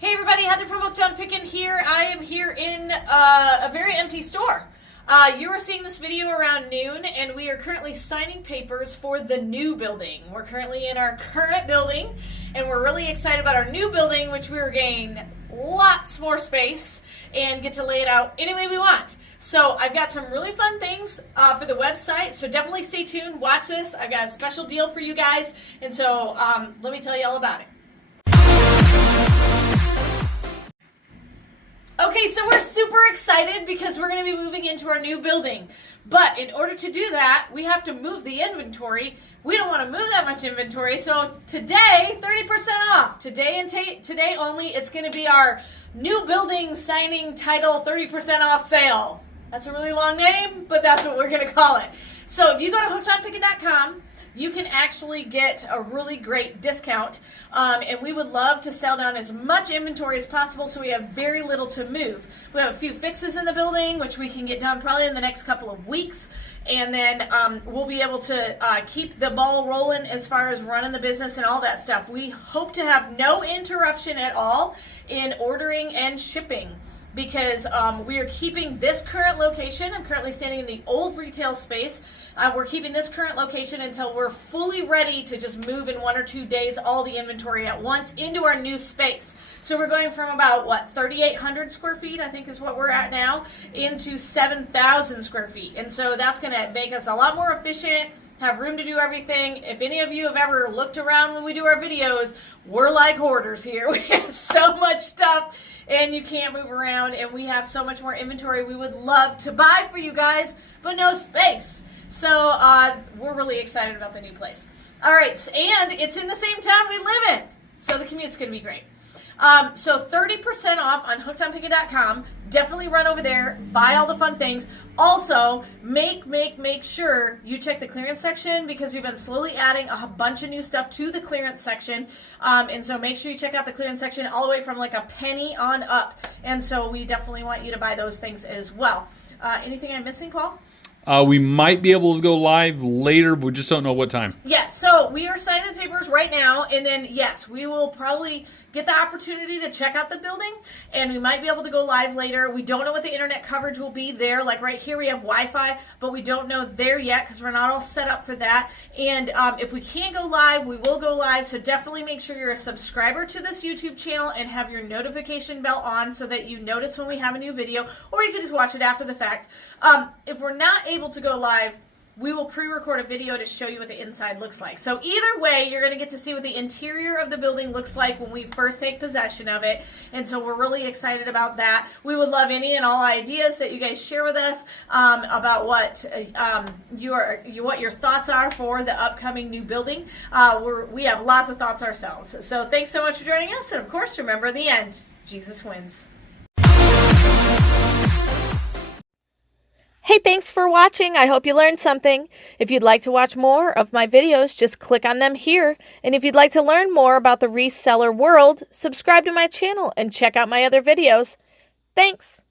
Hey everybody, Heather from Pickin here. I am here in a very empty store. You are seeing this video around noon, and we are currently signing papers for the new building. We're currently in our current building, and we're really excited about our new building, which we are gaining lots more space and get to lay it out any way we want. So I've got some really fun things for the website, so definitely stay tuned, watch this. I've got a special deal for you guys, and so let me tell you all about it. Okay, so we're super excited because we're going to be moving into our new building. But in order to do that, we have to move the inventory. We don't want to move that much inventory, so today, 30% off. Today and today only, it's going to be our new building signing title 30% off sale. That's a really long name, but that's what we're going to call it. So if you go to hookedonpickin.com, you can actually get a really great discount, and we would love to sell down as much inventory as possible so we have very little to move. We have a few fixes in the building, which we can get done probably in the next couple of weeks, and then we'll be able to keep the ball rolling as far as running the business and all that stuff. We hope to have no interruption at all in ordering and shipping, because we are keeping this current location. I'm currently standing in the old retail space. We're keeping this current location until we're fully ready to just move in 1 or 2 days all the inventory at once into our new space. So we're going from about, 3,800 square feet, I think is what we're at now, into 7,000 square feet. And so that's going to make us a lot more efficient, have room to do everything. If any of you have ever looked around when we do our videos, we're like hoarders here. We have so much stuff and you can't move around, and we have so much more inventory we would love to buy for you guys, but no space. So we're really excited about the new place. All right, and it's in the same town we live in, so the commute's going to be great. So 30% off on hookedonpickin.com. Definitely run over there, buy all the fun things. Also, make sure you check the clearance section, because we've been slowly adding a bunch of new stuff to the clearance section. And so make sure you check out the clearance section all the way from like a penny on up. And so we definitely want you to buy those things as well. Anything I'm missing, Paul? We might be able to go live later, but we just don't know what time. Yes, so we are signing the papers right now, and then, yes, we will probably get the opportunity to check out the building, and we might be able to go live later. We don't know what the internet coverage will be there. Like right here we have Wi-Fi, but we don't know there yet because we're not all set up for that. And if we can't go live, we will go live, so definitely make sure you're a subscriber to this YouTube channel and have your notification bell on so that you notice when we have a new video, or you can just watch it after the fact. If we're not able to go live, we will pre-record a video to show you what the inside looks like. So either way, you're going to get to see what the interior of the building looks like when we first take possession of it. And so we're really excited about that. We would love any and all ideas that you guys share with us about what your thoughts are for the upcoming new building. We have lots of thoughts ourselves. So thanks so much for joining us. And of course, remember, in the end, Jesus wins. Hey, thanks for watching. I hope you learned something. If you'd like to watch more of my videos, just click on them here. And if you'd like to learn more about the reseller world, subscribe to my channel and check out my other videos. Thanks.